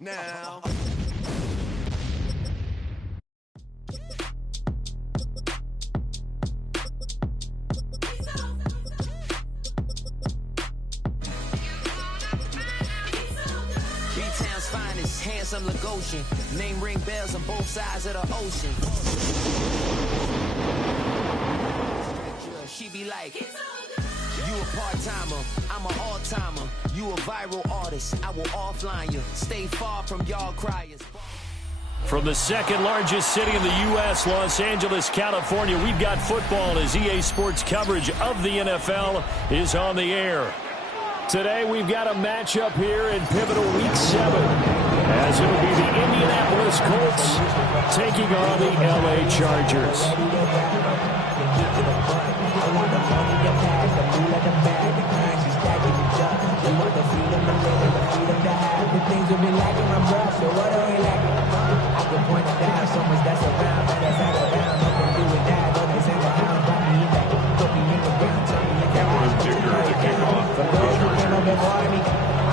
now. B-Town's finest, handsome Lagosian. Name ring bells on both sides of the ocean. She be like, you a part-timer, I'm an all-timer. You a viral artist, I will offline you. Stay far from y'all criers. From the second largest city in the U.S., Los Angeles, California, we've got football as EA Sports coverage of the NFL is on the air. Today, we've got a matchup here in pivotal Week 7, as it'll be the Indianapolis Colts taking on the L.A. Chargers.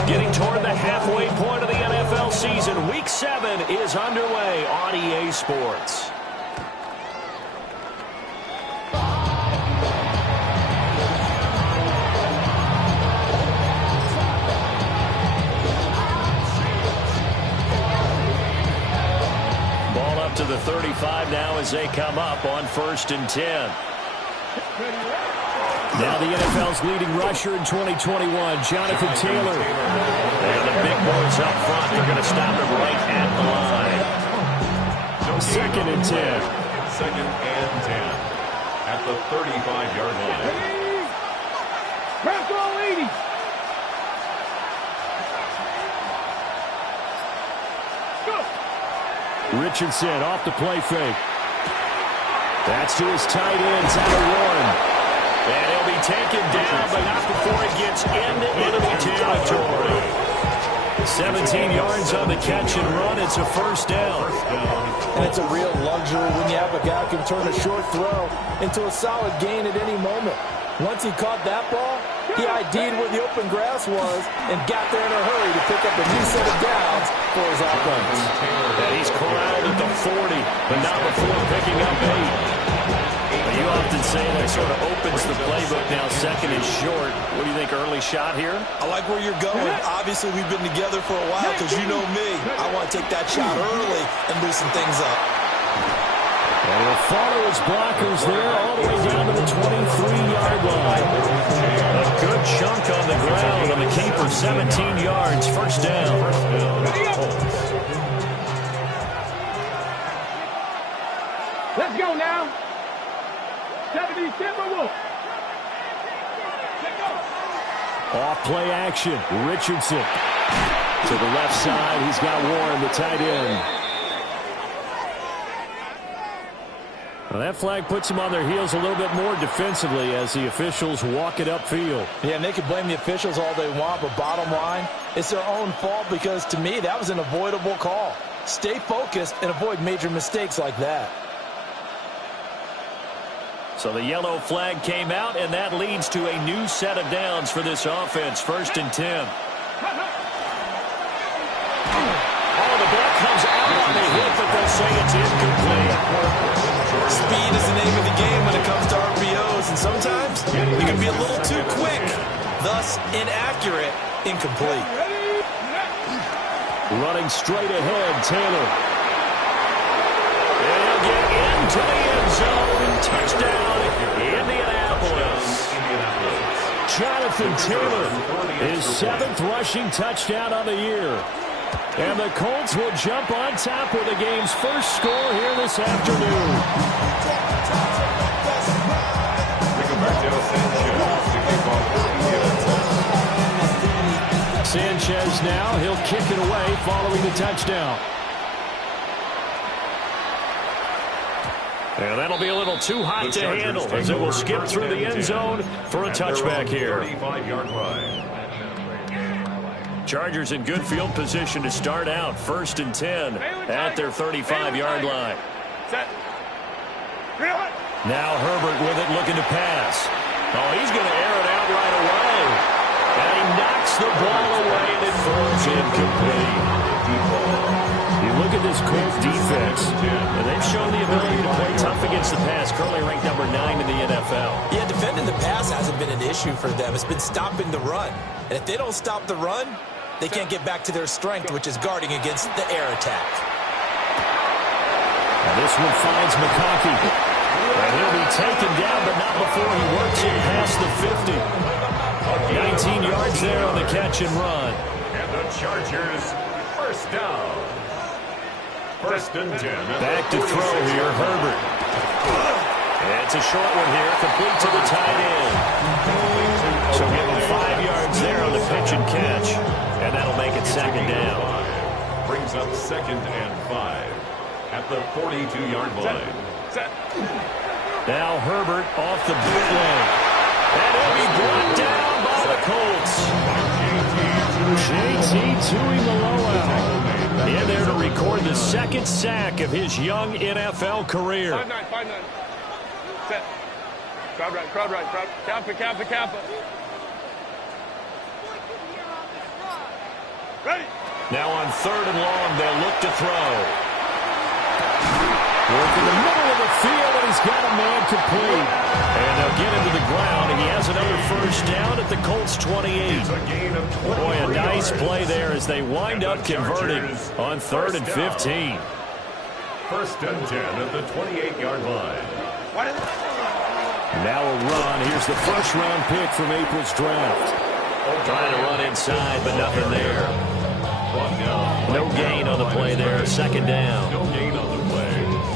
Getting toward the halfway point of the NFL season, Week 7 is underway on EA Sports. Ball up to the 35 now as they come up on 1st and 10. Now the NFL's leading rusher in 2021, Jonathan Taylor. And the big boys up front, they're going to stop him right at the line. 2nd and 10. 2nd and 10 at the 35-yard line. Press all 80. Go. Richardson off the play fake. That's to his tight end, Tyler Warren. And he'll be taken down, but not before it gets into enemy territory. 17 yards on the catch and run. It's a 1st down. And it's a real luxury when you have a guy who can turn a short throw into a solid gain at any moment. Once he caught that ball, he ID'd where the open grass was and got there in a hurry to pick up a new set of downs for his offense. And he's corralled at the 40, but not before picking up 8. You often say that sort of opens the playbook now, 2nd and short. What do you think, early shot here? I like where you're going. Obviously, we've been together for a while because you know me. I want to take that shot early and loosen things up. And he'll follow his blockers there all the way down to the 23-yard line. A good chunk on the ground on the keeper, 17 yards, 1st down. Let's go now. 70 Timberwolves. Let's go. Off play action. Richardson to the left side. He's got Warren, the tight end. Well, that flag puts them on their heels a little bit more defensively as the officials walk it upfield. Yeah, and they can blame the officials all they want, but bottom line, it's their own fault because, to me, that was an avoidable call. Stay focused and avoid major mistakes like that. So the yellow flag came out, and that leads to a new set of downs for this offense. 1st and 10. Oh, the ball comes out on the hit, but they'll say it's incomplete. Speed is the name of the game when it comes to RPOs, and sometimes you can be a little too quick, thus inaccurate, incomplete. Running straight ahead, Taylor. And he'll get into the end zone. Touchdown, Indianapolis. Jonathan Taylor, his 7th rushing touchdown on the year. And the Colts will jump on top with the game's first score here this afternoon. Sanchez now, he'll kick it away following the touchdown. And that'll be a little too hot to handle as it will skip through the end zone for a touchback here. 35-yard line. Chargers in good field position to start out. 1st and 10 at their 35-yard line. Now Herbert with it, looking to pass. Oh, he's going to air it out right away. And he knocks the ball away, and it falls incomplete. You look at this Colts defense, and they've shown the ability to play tough against the pass, currently ranked number 9 in the NFL. Yeah, defending the pass hasn't been an issue for them. It's been stopping the run. And if they don't stop the run, they can't get back to their strength, which is guarding against the air attack. And this one finds McConkey. And he'll be taken down, but not before he works it past the 50. 19 yards there on the catch and run. And the Chargers, first down. First and 10. Back to throw here, Herbert. And it's a short one here, complete to the tight end. So give him 5 yards there on the pitch and catch. And that'll make it second down. Brings up second and 5 at the 42-yard line. Now Herbert off the bootleg. And he'll be brought down by the Colts. JT doing the low-out. In there to record the second sack of his young NFL career. 5-9. Set. Crowd right. Kappa. Ready. Now on 3rd and long, they'll look to throw. Work in the middle of the field, and he's got a man complete. And they'll get him to the ground, and he has another first down at the Colts 28. Boy, a nice play there as they wind up converting on 3rd and 15. First and 10 at the 28-yard line. Now a run. Here's the first-round pick from April's draft. Trying to run inside, but nothing there. No gain on the play there. Second down. No gain on the play.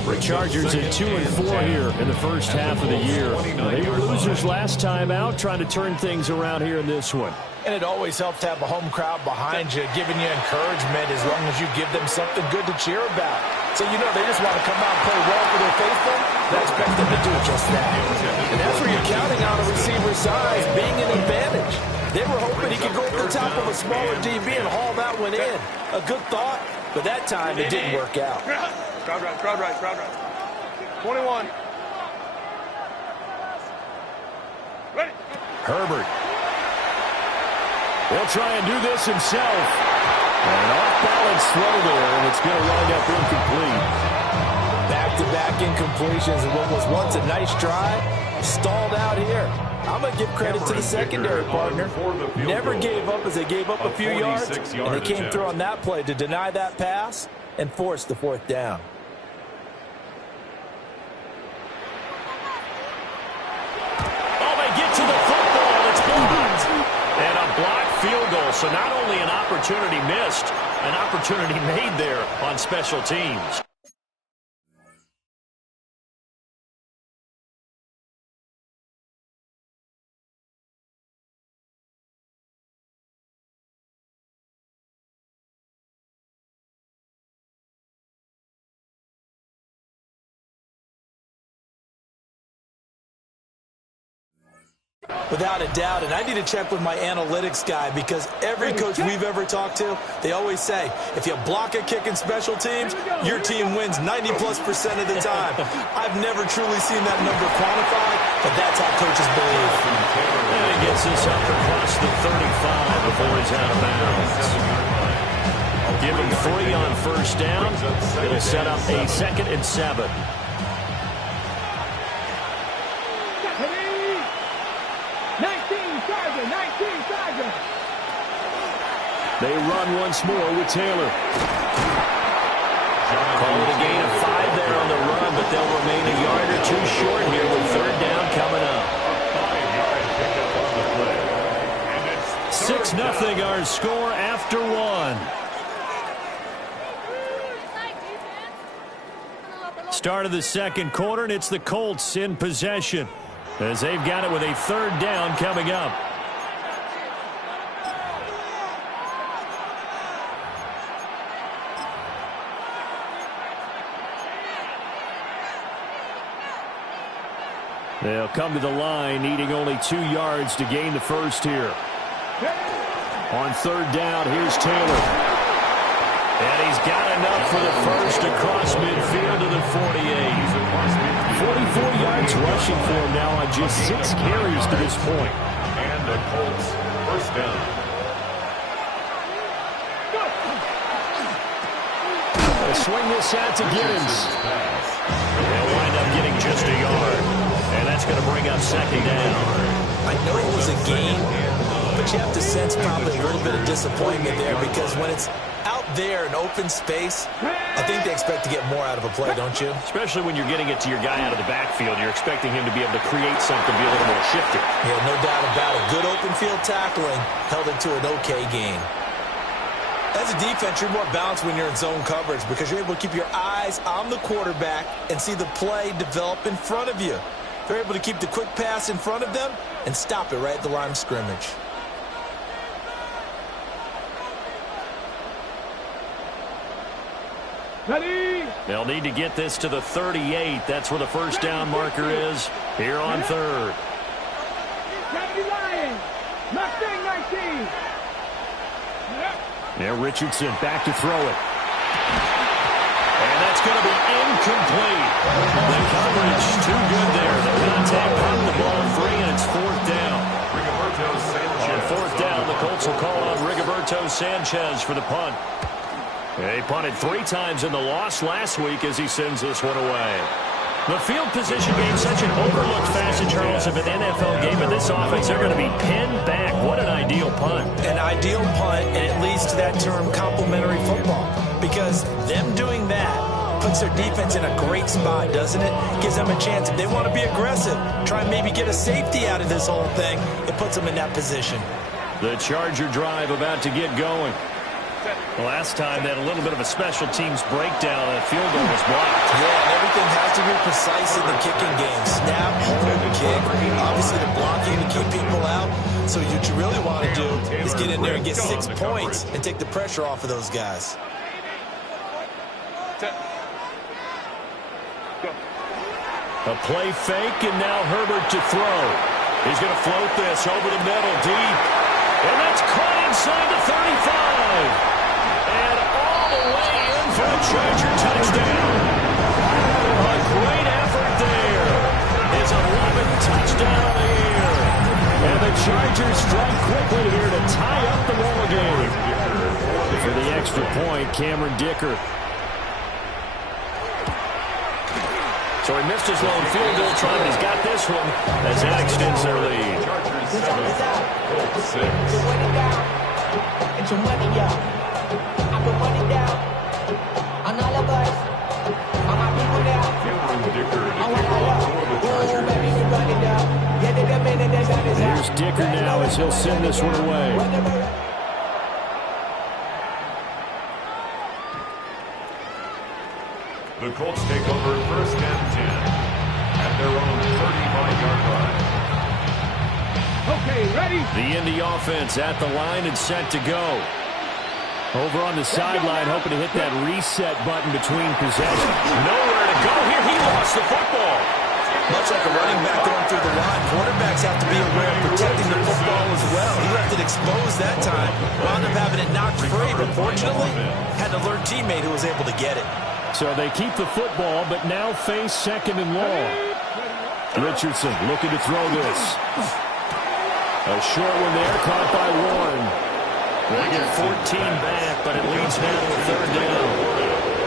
The Chargers at 2-4 here in the first half of the year. They were losers last time out, trying to turn things around here in this one. And it always helps to have a home crowd behind you, giving you encouragement as long as you give them something good to cheer about. So, you know, they just want to come out and play well for their faithful. I expect them to do just that. And that's where you're counting on a receiver's size being an advantage. They were hoping he could go over the top of a smaller DB and haul that one in. A good thought, but that time it didn't work out. Crowd right. 21. Ready. Herbert. He'll try and do this himself. And off-balance throw there, and it's going to wind up incomplete. Back-to-back incompletions in what was once a nice drive. Stalled out here. I'm going to give credit to the secondary partner. Never gave up as they gave up a few yards, and they came through on that play to deny that pass and force the 4th down. Oh, they get to the football. It's blocked. And a blocked field goal. So not only an opportunity missed, an opportunity made there on special teams. Without a doubt, and I need to check with my analytics guy because every coach we've ever talked to, they always say, if you block a kick in special teams, your team wins 90+% of the time. I've never truly seen that number quantified, but that's how coaches believe. And he gets this up across the 35 before he's out of bounds. I'll give him 3 on first down. It'll set up a 2nd and 7. They run once more with Taylor. Call it a gain of 5 there on the run, but they'll remain a yard or 2 short here with 3rd down coming up. 6-0 our score after 1. Start of the second quarter, and it's the Colts in possession as they've got it with a 3rd down coming up. They'll come to the line, needing only 2 yards to gain the first here. On 3rd down, here's Taylor. And he's got enough for the first across midfield to the 48. 44 yards rushing for him now on just 6 carries to this point. And the Colts, first down. swing this out to Gibbons. They'll wind up getting just a yard. And that's going to bring up second down. I know it was a game, but you have to sense probably a little bit of disappointment there because when it's out there in open space, I think they expect to get more out of a play, don't you? Especially when you're getting it to your guy out of the backfield. You're expecting him to be able to create something, be a little more shifty. Yeah, no doubt about it. Good open field tackling held it to an okay game. As a defense, you're more balanced when you're in zone coverage because you're able to keep your eyes on the quarterback and see the play develop in front of you. They're able to keep the quick pass in front of them and stop it right at the line of scrimmage. Ready? They'll need to get this to the 38. That's where the first down marker is here on third. 70 Lions. Mustang 19. Now Richardson back to throw it. And that's going to be incomplete. The coverage too good there. The contact on the ball free, and it's fourth down. On fourth down, the Colts will call on Rigoberto Sanchez for the punt. He punted 3 times in the loss last week as he sends this one away. The field position game, such an overlooked facet, Charles, of an NFL game. In this offense, they're going to be pinned back. What an ideal punt. An ideal punt, and it leads to that term complementary football. Because them doing that puts their defense in a great spot, doesn't it? Gives them a chance. If they want to be aggressive, try and maybe get a safety out of this whole thing, it puts them in that position. The Charger drive about to get going. Last time they had a little bit of a special teams breakdown. That field goal was blocked. Yeah, and everything has to be precise in the kicking game. Snap, hold, kick. Obviously, the blocking to keep people out. So what you really want to do is get in there and get 6 points and take the pressure off of those guys. A play fake, and now Herbert to throw. He's going to float this over the middle, deep. And that's caught inside the 35. And all the way in for a Charger touchdown. A great effort there. His 11th touchdown of the year. And the Chargers strike quickly here to tie up the ball game. For the extra point, Cameron Dicker. So he missed his lone field goal try, but he's got this one as that extends their lead. It's your money, y'all. I put money down on all of us. On my people now. I want all of. Ooh, baby, we run it down. Yeah, they come in and they got his Here's Dicker now as he'll send this one away. The Colts take over first and 10 at their own 35-yard line. Okay, ready? The Indy offense at the line and set to go. Over on the sideline, hoping to hit that reset button between possessions. Nowhere to go here. He lost the football. Much like a running back going through the line, quarterbacks have to be aware of protecting the football as well. He left it exposed that time, wound up having it knocked free, but fortunately, had an alert teammate who was able to get it. So they keep the football, but now face second and long. Richardson looking to throw this. A short one there, caught by Warren. They get 14 back, but it leads now to a third down.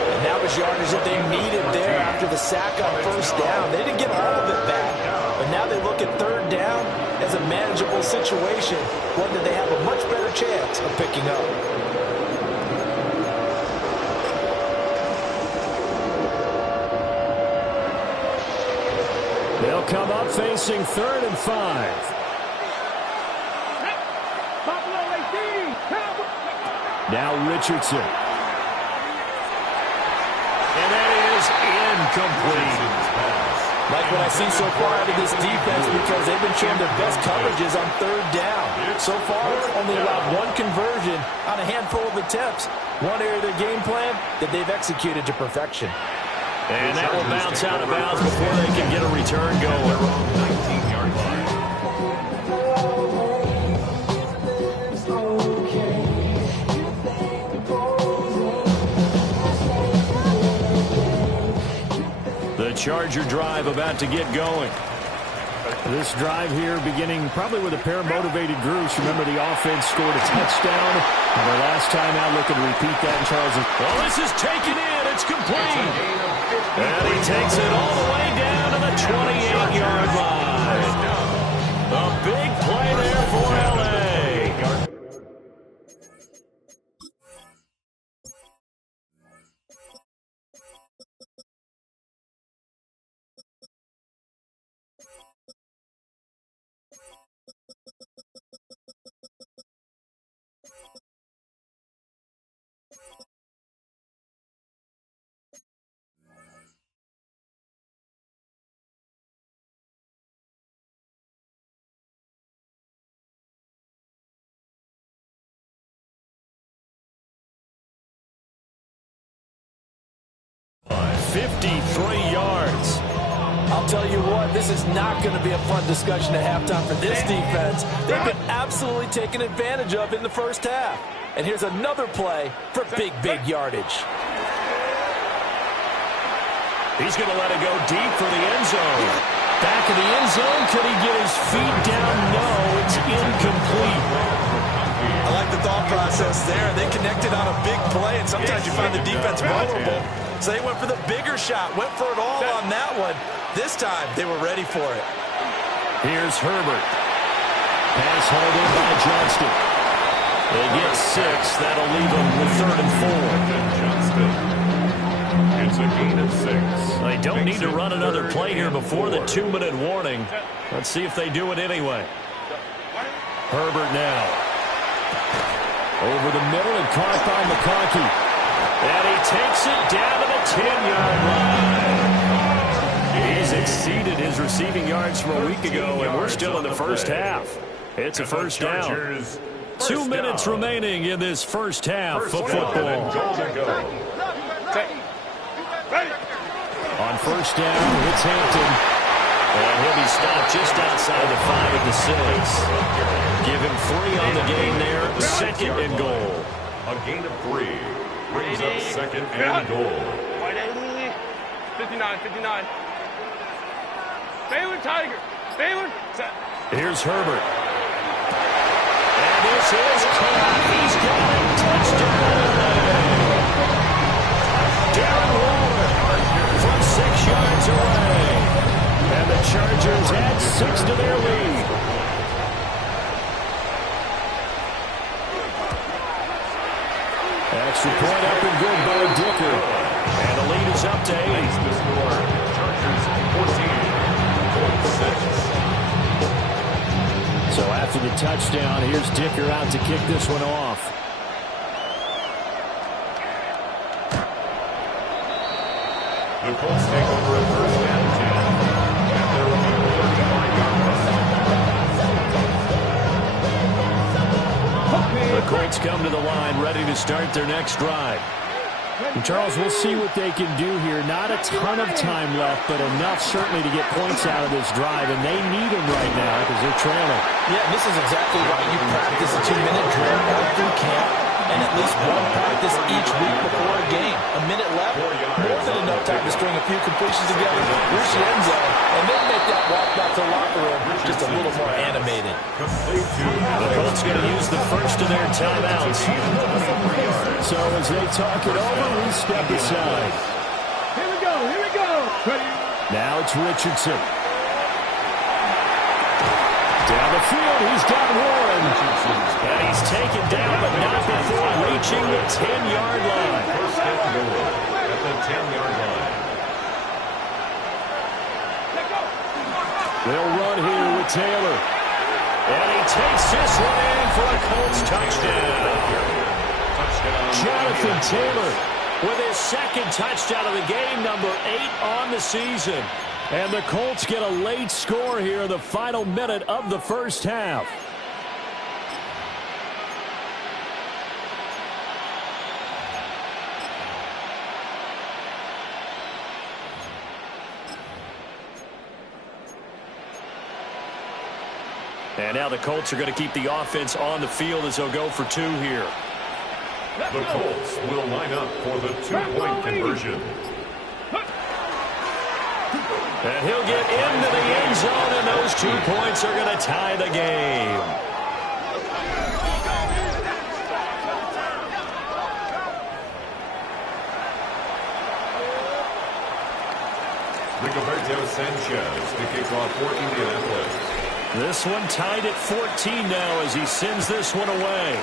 And that was yardage that they needed there after the sack on first down. They didn't get all of it back, but now they look at third down as a manageable situation, one that they have a much better chance of picking up. They'll come up facing 3rd and 5. Now Richardson. And that is incomplete. Like what I see so far out of this defense, because they've been showing their best coverages on third down. So far, only allowed 1 conversion on a handful of attempts. One area of their game plan that they've executed to perfection. And that will bounce out of bounds before they can get a return going. 19-yard line. The Charger drive about to get going. This drive here beginning probably with a pair of motivated groups. Remember, the offense scored a touchdown. And their last time out, looking to repeat that in Charles. Well, this is taken in. It's complete. And he takes it all the way down to the 28-yard line. A big play there for L.A. yards. I'll tell you what, this is not going to be a fun discussion at halftime for this defense. They've been absolutely taken advantage of in the first half. And here's another play for big yardage. He's going to let it go deep for the end zone. Back of the end zone. Could he get his feet down? No, it's incomplete. I like the thought process there. They connected on a big play, and sometimes you find the defense vulnerable. So they went for the bigger shot, went for it all on that one. This time, they were ready for it. Here's Herbert. Pass hauled in by Johnston. They get 6. That'll leave them with 3rd and 4. It's a gain of 6. They don't need to run another play here before the 2-minute warning. Let's see if they do it anyway. Herbert now. Over the middle and caught by McConkey. And he takes it down to the 10-yard line. He's exceeded his receiving yards from a week ago, and we're still in the first half. It's a first down. 2 minutes remaining in this first half of football. On first down, it's Hampton. And he'll be stopped just outside the 5 at the 6. Give him 3 on the game there. 2nd and goal. A gain of 3 brings up 2nd and goal. 59. Baylor Tiger. Baylor. Here's Herbert. And this is caught. He's got it. Touchdown. Darren Waller from 6 yards away. And the Chargers add 6 to their lead. Extra point up and good by Dicker. And the lead is up to 8. The score, Chargers 14, Colts 6. So after the touchdown, here's Dicker out to kick this one off. The Colts take over at 1st and 10. And they're on the 35-yard line. The Colts come to the line ready to start their next drive. And Charles, we'll see what they can do here. Not a ton of time left, but enough certainly to get points out of this drive, and they need them right now because they're trailing. Yeah, this is exactly why you practice a 2-minute drill all through camp and at least one practice each week before a game. A minute left, more than enough time to string a few completions together, reach the end zone, and then make that walk back to the locker room just a little more animated. The Colts going to use the first of their timeouts. So as they talk it over, we step aside. Here we go. Now it's Richardson. Down the field, he's got one. And he's taken down, but not before reaching the 10-yard line. First and goal at the 10-yard line. They'll run here with Taylor. And he takes this one in for a Colts touchdown. Jonathan Taylor with his 2nd touchdown of the game, number 8 on the season. And the Colts get a late score here in the final minute of the first half. And now the Colts are going to keep the offense on the field as they'll go for 2 here. The Colts will line up for the 2-point conversion. And he'll get into the end zone, and those 2 points are going to tie the game. Rigoberto Sanchez to kick off for Indianapolis. This one tied at 14 now as he sends this one away.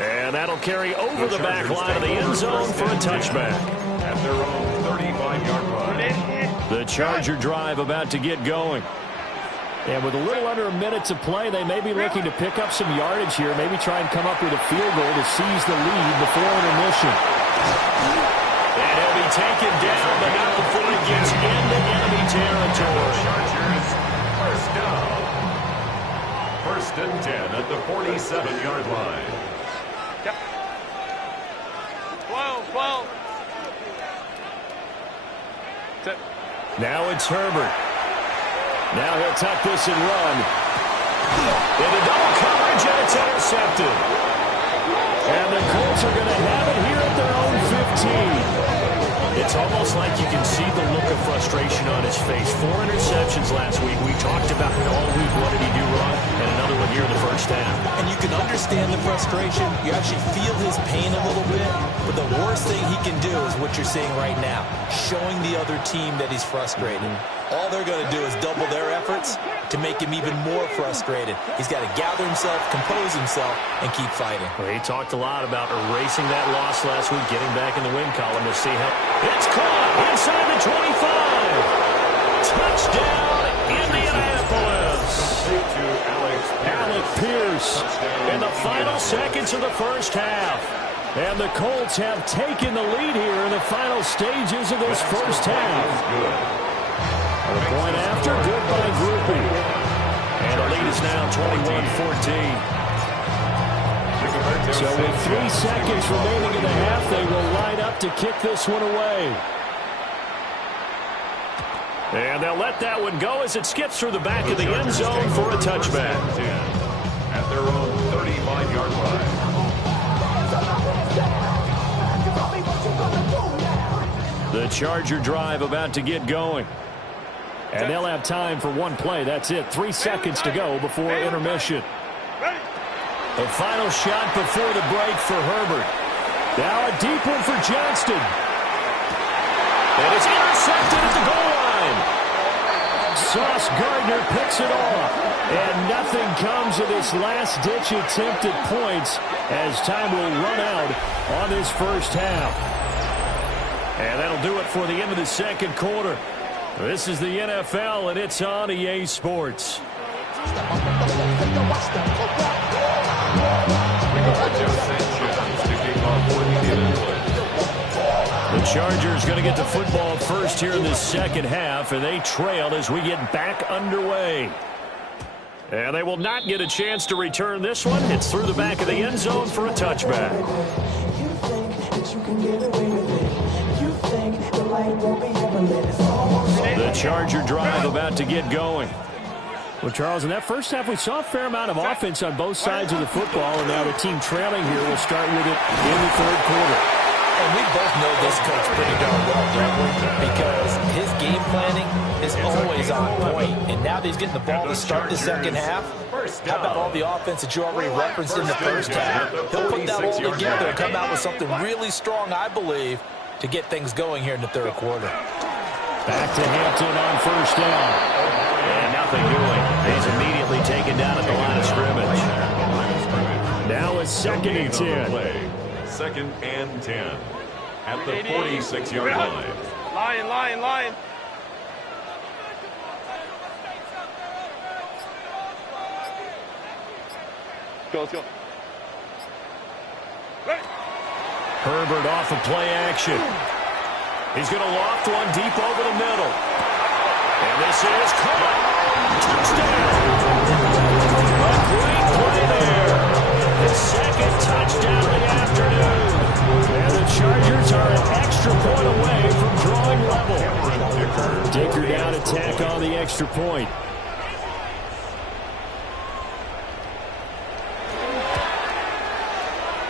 And that'll carry over the back line of the end zone for a touchback. At their own 35-yard line. The Charger drive about to get going. And with a little under a minute to play, they may be looking to pick up some yardage here, maybe try and come up with a field goal to seize the lead before intermission. And he'll be taken down, but not before he gets into enemy territory. Chargers, first down. 1st and 10 at the 47-yard line. 12. Now it's Herbert. Now he'll tuck this and run. Into double coverage, and it's intercepted. And the Colts are going to have it here at their own 15. It's almost like you can see the look of frustration on his face. 4 interceptions last week. We talked about it all week. What did he do wrong? And another one here in the first half. And you can understand the frustration. You actually feel his pain a little bit. But the worst thing he can do is what you're seeing right now, showing the other team that he's frustrated. All they're going to do is double their efforts to make him even more frustrated. He's got to gather himself, compose himself, and keep fighting. Well, he talked a lot about erasing that loss last week, getting back in the win column. We'll see how. It's caught inside the 25. Touchdown, Indianapolis. To Alec Pierce in the final seconds of the first half. And the Colts have taken the lead here in the final stages of this first half. The point after, good by Groupie. And the lead is now 21-14. So with 3 seconds remaining in the half, they will line up to kick this one away. And they'll let that one go as it skips through the back of the end zone for a touchback. At their own 35-yard line. The Charger drive about to get going. And they'll have time for one play. That's it. 3 seconds to go before intermission. The final shot before the break for Herbert. Now a deep one for Johnston. And it's intercepted at the goal line. Sauce Gardner picks it off. And nothing comes of this last-ditch attempt at points as time will run out on this first half. And that'll do it for the end of the second quarter. This is the NFL, and it's on EA Sports. The Chargers going to get the football first here in this second half, and they trail as we get back underway. And they will not get a chance to return this one. It's through the back of the end zone for a touchback. The Charger drive about to get going. Well, Charles, in that first half, we saw a fair amount of offense on both sides of the football, and now the team trailing here will start with it in the third quarter. And we both know this coach pretty darn well, don't we? Because his game planning is always on point. And now that he's getting the ball to start the second half, how about all the offense that you already referenced in the first half? He'll put that all together and come out with something really strong, I believe, to get things going here in the third quarter. Back to Hampton on first down. And nothing doing. He's immediately taken down at the line of scrimmage. Now it's 2nd and 10. 2nd and 10 at the 46-yard line. Lion. Let's go. Herbert off of play action. He's going to loft one deep over the middle. And this is caught. Touchdown. A great play there. The second touchdown of the afternoon. And the Chargers are an extra point away from drawing level. Dicker down to tack on the extra point.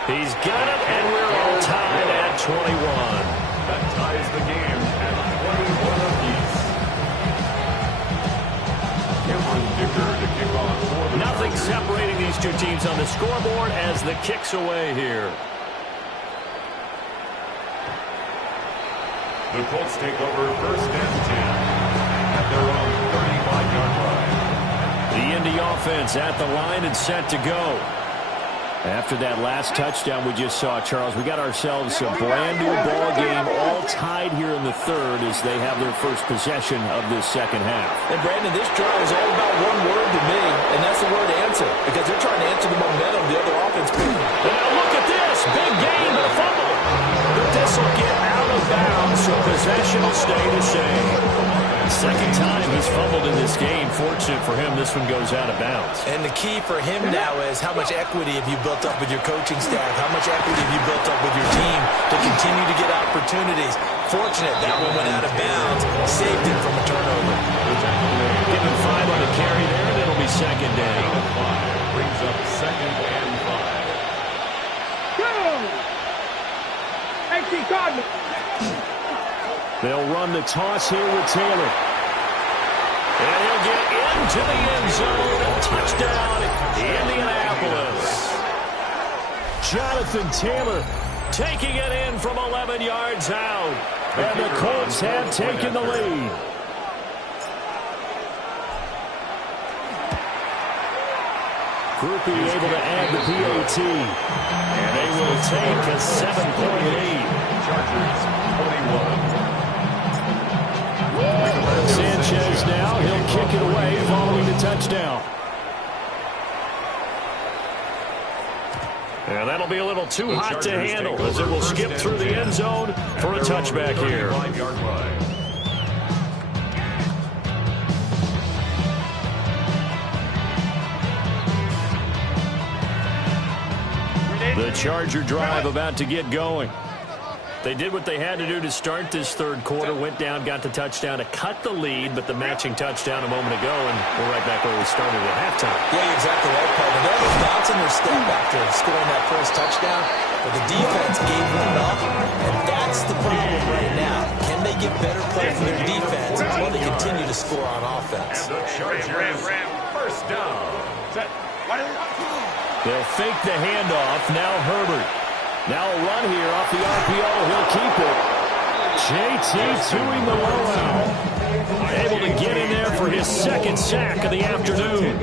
He's got it, and we're all tied at 21. ties the game at 21 apiece. Cameron Dicker to kick off for the Nothing Chargers. separating these two teams on the scoreboard as the kick's away here. The Colts take over first and 10 at their own 35-yard line. The Indy offense at the line and set to go. After that last touchdown we just saw, Charles, we got ourselves a brand-new ball game, all tied here in the third as they have their first possession of this second half. And, Brandon, this drive is all about one word to me, and that's the word answer, because they're trying to answer the momentum the other offense put. And now look at this. Big gain, but a fumble. But this will get out of bounds, so possession will stay the same. Second time he's fumbled in this game. Fortunate for him, this one goes out of bounds. And the key for him now is how much equity have you built up with your coaching staff? How much equity have you built up with your team to continue to get opportunities? Fortunate that one went out of bounds, saved him from a turnover. Give him 5 on the carry there, and it'll be second down. Brings up second and 5. They'll run the toss here with Taylor. And he'll get into the end zone. Touchdown, Indianapolis. Jonathan Taylor taking it in from 11 yards out. And the Colts have taken the lead. Groupie able to add the PAT. And they will take a 7-point lead. Chargers 21. Sanchez now, he'll kick it away following the touchdown. And that'll be a little too hot to handle as it will skip through the end zone for a touchback here. 35-yard line. The Charger drive about to get going. They did what they had to do to start this third quarter, went down, got the touchdown to cut the lead, but the matching touchdown a moment ago, and we're right back where we started at halftime. Yeah, you're exactly right, partner. They were bouncing their step after scoring that first touchdown, but the defense gave one up, and that's the problem right now. Can they get better play from their defense while they continue to score on offense? And the Chargers first down. They'll fake the handoff. Now Herbert. Now a run here off the RPO. He'll keep it. JT doing the rollout. Able to get in there for his second sack of the afternoon.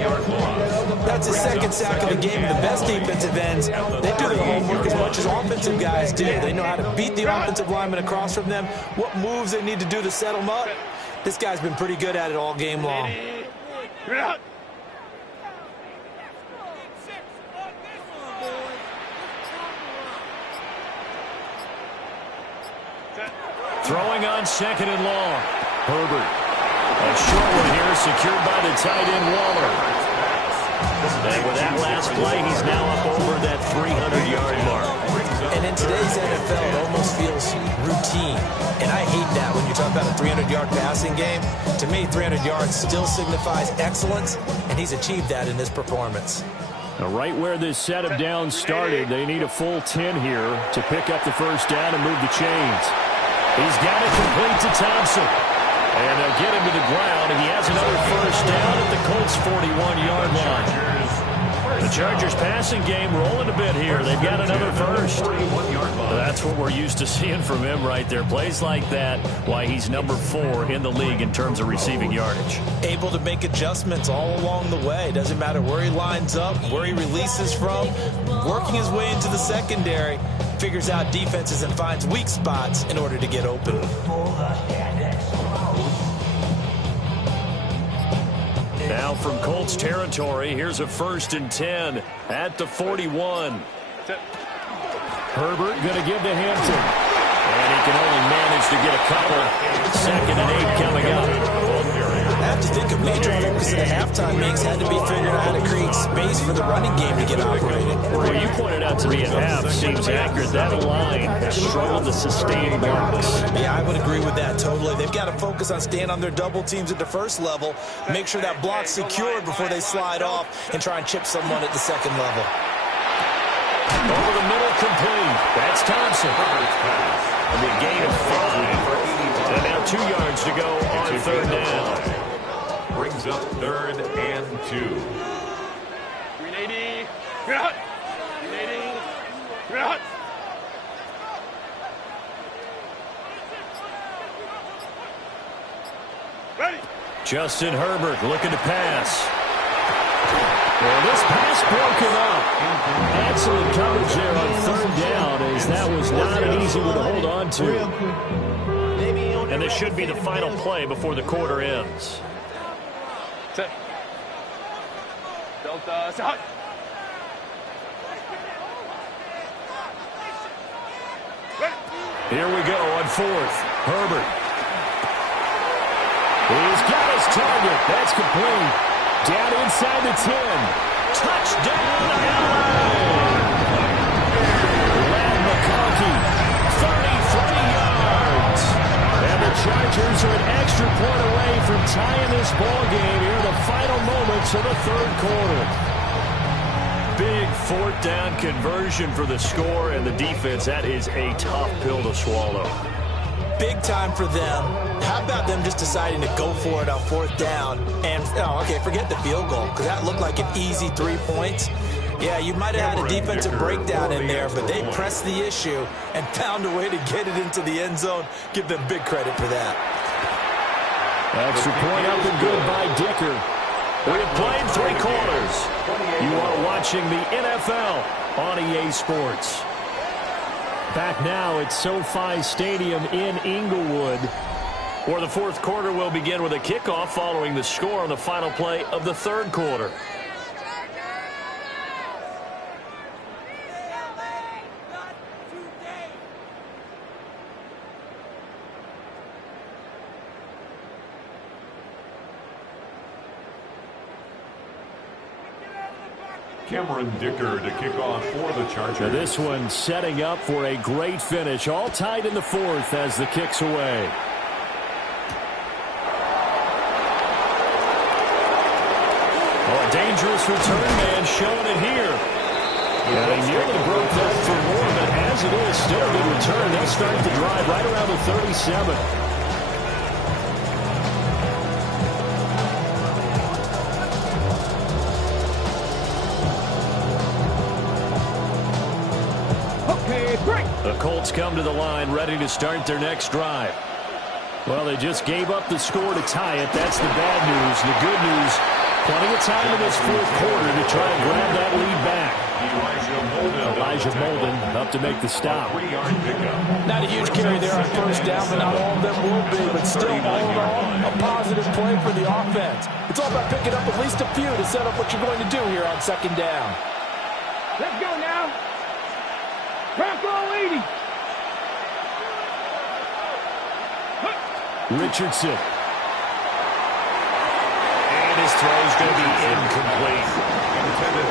That's his second sack of the game. The best defensive ends, they do their homework as much as offensive guys do. They know how to beat the offensive lineman across from them, what moves they need to do to set them up. This guy's been pretty good at it all game long. Throwing on second and long. Herbert. A short one here, secured by the tight end Waller. And with that last play, he's now up over that 300-yard mark. And in today's NFL, it almost feels routine. And I hate that when you talk about a 300-yard passing game. To me, 300 yards still signifies excellence, and he's achieved that in this performance. Now, right where this set of downs started, they need a full 10 here to pick up the first down and move the chains. He's got it complete to Thompson. And they'll get him to the ground. He has another first down at the Colts' 41-yard line. The Chargers passing game rolling a bit here. They've got another first. That's what we're used to seeing from him right there. Plays like that, why he's number 4 in the league in terms of receiving yardage. Able to make adjustments all along the way. Doesn't matter where he lines up, where he releases from. Working his way into the secondary. Figures out defenses and finds weak spots in order to get open. Now from Colts territory, here's a 1st and 10 at the 41. Herbert going to give to Hampton. And he can only manage to get a couple. 2nd and 8 coming up. I have to think a major focus of the halftime makes had to be figuring out how to create space for the running game to get operated. Well, you pointed out to me at half, seems accurate. That line has struggled to sustain blocks. Yeah, I would agree with that totally. They've got to focus on staying on their double teams at the first level, make sure that block's secured before they slide off and try and chip someone at the second level. Over the middle, complete. That's Thompson. It'll be a gain of 5. And now 2 yards to go on third down. Brings up 3rd and 2. 380. You're out. 380. You're out. Ready. Justin Herbert looking to pass. Well, this pass broken up. Excellent coverage there on third down, as that was not an easy one to hold on to. And this should be the final play before the quarter ends. Set. Delta. Set. Here we go on 4th. Herbert. He's got his target. That's complete. Down inside the 10. Touchdown, Lad McConkey, 33 yards. And the Chargers are an extra point away from tying this ball game here in the final moments of the third quarter. Big 4th down conversion for the score, and the defense, that is a tough pill to swallow. Big time for them. How about them just deciding to go for it on 4th down? And, okay, forget the field goal, because that looked like an easy 3 points. Yeah, you might have had a defensive breakdown in there, but they pressed the issue and found a way to get it into the end zone. Give them big credit for that. Extra point up and good by Dicker. We have played 3 quarters. You are watching the NFL on EA Sports. Back now at SoFi Stadium in Inglewood, where the 4th quarter will begin with a kickoff following the score on the final play of the 3rd quarter. Cameron Dicker to kick off for the Chargers. Now this one setting up for a great finish. All tied in the 4th as the kick's away. Oh, a dangerous return man showing it here. Yeah, they nearly broke that for more, but as it is, still a good return. They'll start the drive right around the 37. The Colts come to the line, ready to start their next drive. Well, they just gave up the score to tie it. That's the bad news. The good news, plenty of time in this 4th quarter to try and grab that lead back. Elijah Molden up to make the stop. Not a huge carry there on 1st down, but not all of them will be. But still, all in all, a positive play for the offense. It's all about picking up at least a few to set up what you're going to do here on 2nd down. Let's go now. Bronco 80. Richardson. And his throw is going to be incomplete.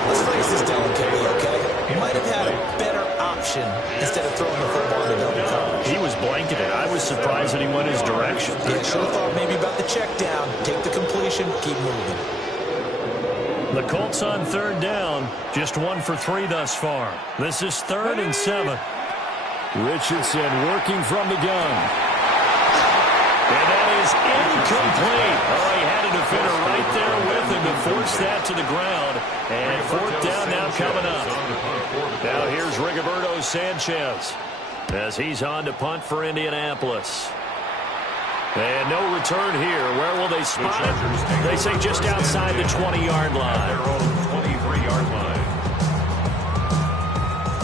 Let's face this, Dylan Kelly, okay? You might have had a better option instead of throwing the football into double coverage. He was blanketed. I was surprised that he went his direction. Yeah, should have thought maybe about the check down, take the completion, keep moving. The Colts on 3rd down, just 1 for 3 thus far. This is 3rd and 7. Richardson working from the gun. And that is incomplete. Oh, he had a defender right there with him to force that to the ground. And 4th down now coming up. Now here's Rigoberto Sanchez as he's on to punt for Indianapolis. And no return here. Where will they spot it? They say just outside the 20-yard line. Their own 23-yard line.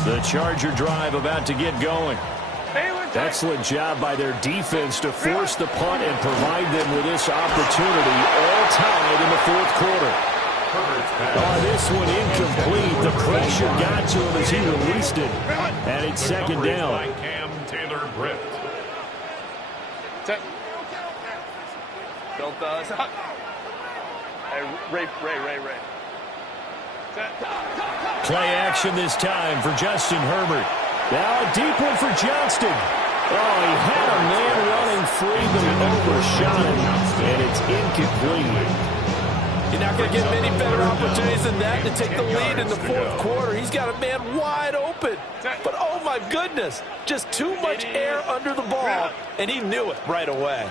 The Charger drive about to get going. Excellent job by their defense to force the punt and provide them with this opportunity, all tied in the 4th quarter. Oh, this one incomplete. The pressure got to him as he released it. And it's 2nd down. Cam Taylor-Britt. Delta. Hey, Ray. Play action this time for Justin Herbert. Now a deep one for Johnston. Oh, he had a man running free, but he overshot him, and it's incomplete. You're not going to get many better opportunities than that to take the lead in the fourth quarter. He's got a man wide open. But, oh, my goodness, just too much air under the ball, and he knew it right away.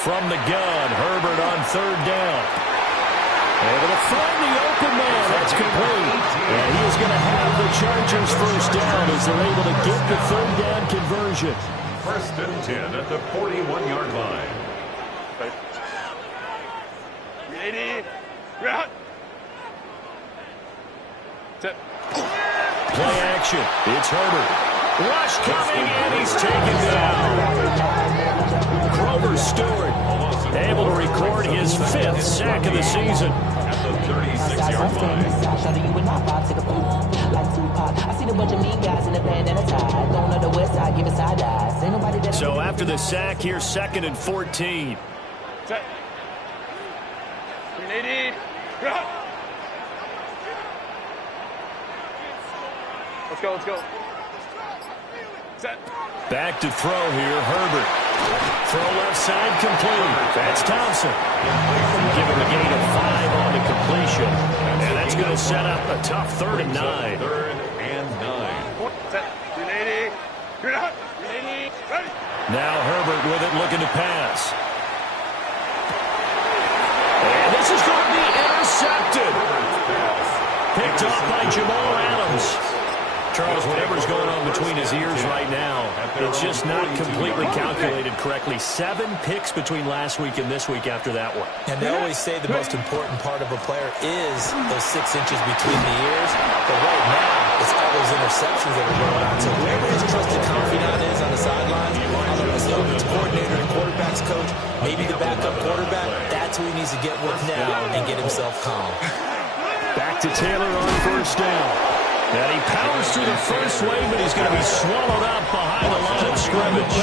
From the gun, Herbert on third down. Able to find the open man. That's complete. And he is going to have the Chargers first down as they're able to get the third down conversion. First and 10 at the 41-yard line. Play action. It's Herbert. Rush coming, and he's taken down. Grover Stewart able to record his 5th sack of the season. At the 36-yard line. So after the sack, here's 2nd and 14. Let's go, let's go. Set. Back to throw here, Herbert. Throw left side, complete. That's Thompson. Give him a gain of 5 on the completion. And that's going to set up a tough 3rd and 9. 3rd and 9. Set. 380. Now Herbert with it, looking to pass. And this is going to be intercepted. Picked off by Jamal Adams. Charles, whatever's going on between his ears right now, it's just not completely calculated correctly. 7 picks between last week and this week after that one. And they always say the most important part of a player is those 6 inches between the ears. But right now, it's all those interceptions that are going on. So whoever his trusted confidant is on the sidelines, whether it's the offensive coordinator, the quarterback's coach, maybe the backup quarterback, that's who he needs to get with now and get himself calm. Back to Taylor on first down. And he powers through the first wave, but he's going to be swallowed up behind the line of scrimmage.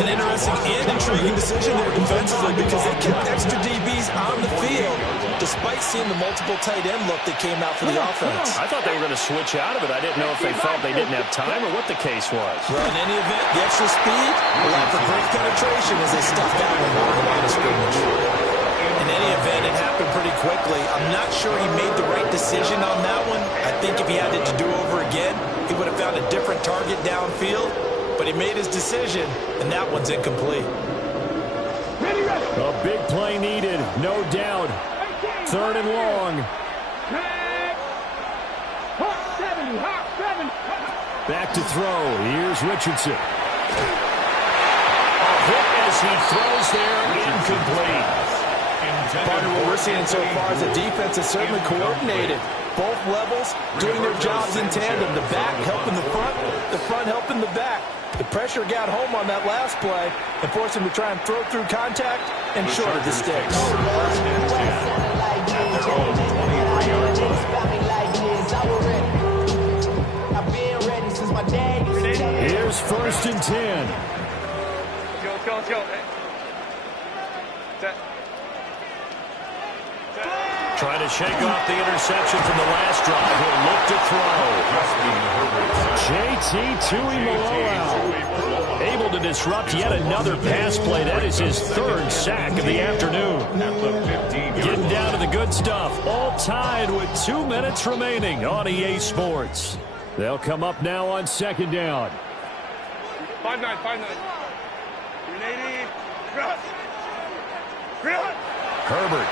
An interesting and intriguing decision there defensively because they kept extra DBs on the field despite seeing the multiple tight end look that came out for the offense. I thought they were going to switch out of it. I didn't know if they felt they didn't have time or what the case was. Well, in any event, the extra speed allowed for great penetration as they stuffed that one on the line of scrimmage. In any event, it happened pretty quickly. I'm not sure he made the right decision on that one. I think if he had it to do over again, he would have found a different target downfield. But he made his decision, and that one's incomplete. A big play needed, no doubt. 3rd and long. Back to throw. Here's Richardson. A hit as he throws there, incomplete. Part of what we're seeing so far is the defense is certainly coordinated. Both levels doing their jobs in tandem. The back helping the front helping the back. The pressure got home on that last play and forced him to try and throw through contact and shorted the sticks. Here's 1st and 10. Let's go, let's go. Set. Trying to shake off the interception from the last drive. He'll look to throw. JT Tuimoloau able to disrupt yet another pass play. That is his 3rd sack of the afternoon. Getting down to the good stuff. All tied with 2 minutes remaining on EA Sports. They'll come up now on 2nd down. 5-9, 5-9. 380. Herbert.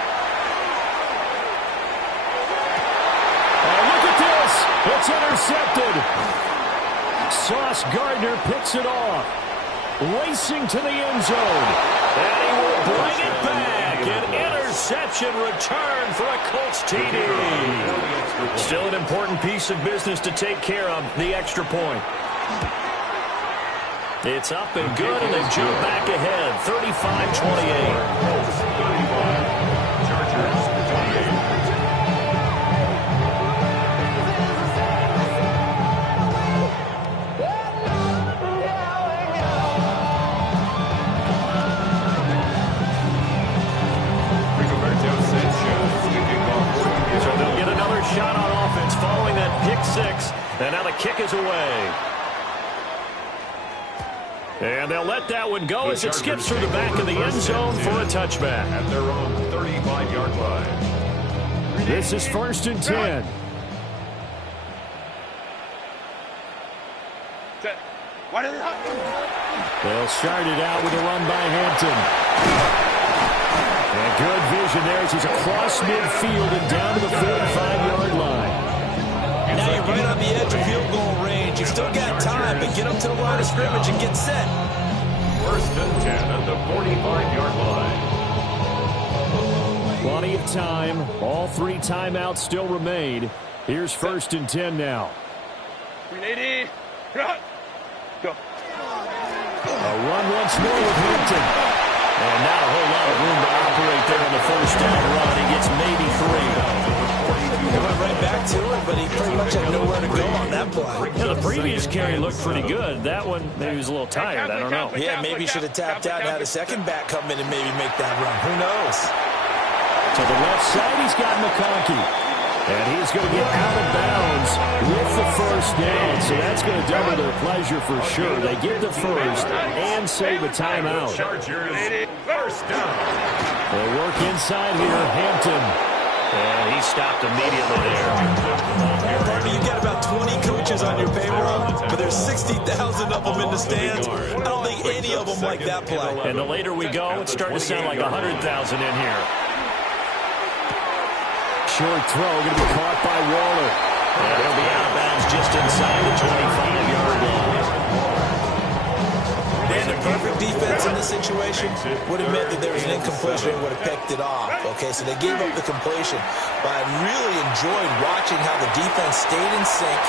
Look at this. It's intercepted. Sauce Gardner picks it off. Racing to the end zone. And he will bring it back. An interception return for a Colts TD. Still an important piece of business to take care of, the extra point. It's up and good, and they jump back ahead, 35-28. And they'll let that one go as it skips through the back of the end zone for a touchback. At their own 35-yard line. This is 1st and 10. They'll start it out with a run by Hampton. And good vision there as he's across midfield and down to the 45-yard line. Now you're right on the edge of field goal range. You still got time, but get up to the line of scrimmage and get set. 1st and 10 at the 45-yard line. Plenty of time. All 3 timeouts still remain. Here's 1st and 10 now. 380. Go. A run once more with Hampton. And not a whole lot of room to operate there on the 1st down run. He gets maybe 3. He went right back to it, but he pretty much had nowhere to go on that play. Yeah, the previous carry looked pretty good. That one, maybe he was a little tired. I don't know. Yeah, maybe he should have tapped out and had a second back come in and maybe make that run. Who knows? To the left side, he's got McConkey. And he's going to get out of bounds with the 1st down. So that's going to double their pleasure for sure. They get the 1st and save a timeout. Chargers, 1st down. They work inside here, Hampton. And he stopped immediately there. Partner, you've got about 20 coaches on your payroll, but there's 60,000 of them in the stands. I don't think any of them like that play. And the later we go, it's starting to sound like 100,000 in here. Short throw, going to be caught by Waller. And he'll be out of bounds just inside the 25-yard line. And the perfect defense in this situation would have meant that there was an incompletion and would have picked it off. Okay, so they gave up the completion. But I really enjoyed watching how the defense stayed in sync,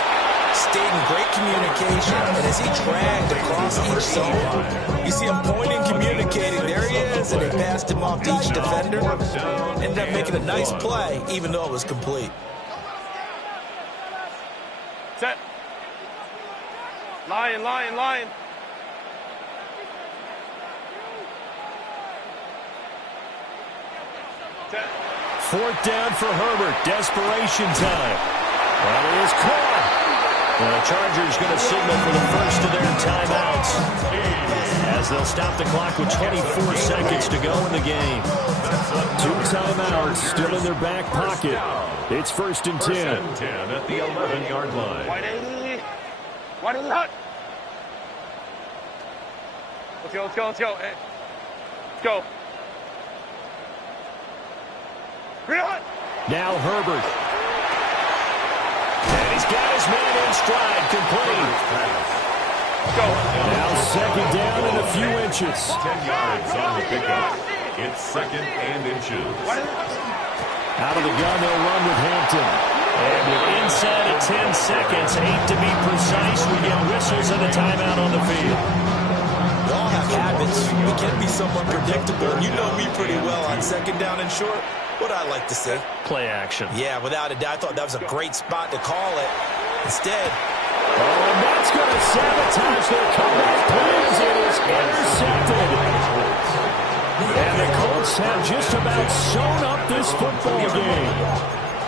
stayed in great communication, and as he dragged across each zone, you see him pointing, communicating. There he is, and they passed him off to each defender. Ended up making a nice play, even though it was complete. Set. Lion. Set. 4th down for Herbert. Desperation time. That is caught. And the Chargers going to signal for the first of their timeouts as they'll stop the clock with 24 seconds to go in the game. 2 timeouts still in their back pocket. It's 1st and 10. 1st and 10 at the 11-yard line. 180. 180 hot. Let's go. Hey. Let's go. Real hot. Now Herbert. And he's got his man in stride, complete. Go. Now 2nd down and a few inches. 10 yards on the pickup. It's 2nd and inches. Out of the gun, they'll run with Hampton. And with inside of 10 seconds, 8 to be precise, we get whistles and a timeout on the field. We all have habits. We can be somewhat predictable. You know me pretty well on 2nd down and short. What I like to say. Play action. Yeah, without a doubt. I thought that was a great spot to call it. Instead. Oh, and that's going to sabotage their comeback plans. It is intercepted. And the Colts have just about sewn up this football game.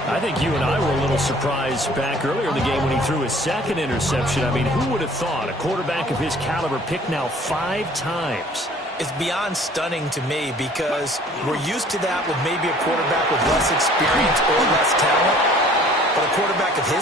I think you and I were a little surprised back earlier in the game when he threw his 2nd interception. I mean, who would have thought a quarterback of his caliber picked now 5 times? It's beyond stunning to me because we're used to that with maybe a quarterback with less experience or less talent. But a quarterback of his